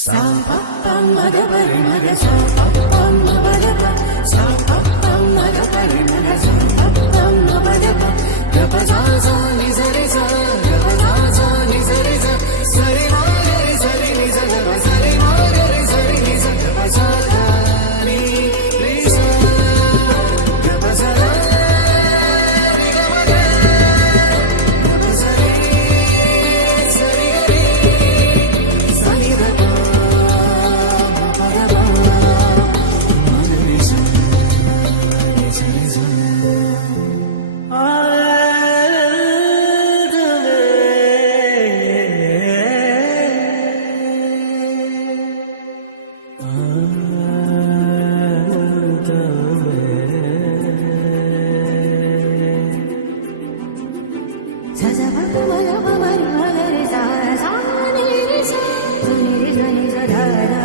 सा pa pa ma ga pa re ma ga sa pa pa ma pa ga pa sa pa pa ma ga pa re ma ga sa pa pa ma pa ga pa ga pa sa sa ni sa re sa ga pa sa sa ni sa re sa sa re ma ga re sa re ni sa ga pa sa re ma ga re sa re ni sa ga pa sa ga ni re sa ga pa sa ga re ga ma ga ga pa sa re sa re ga re sa ni da pa ma pa ga pa ma ga re sa ni sa re sa sa sa pa pa ma ga pa ma re sa sa ni re sa ni re sa ni sa da da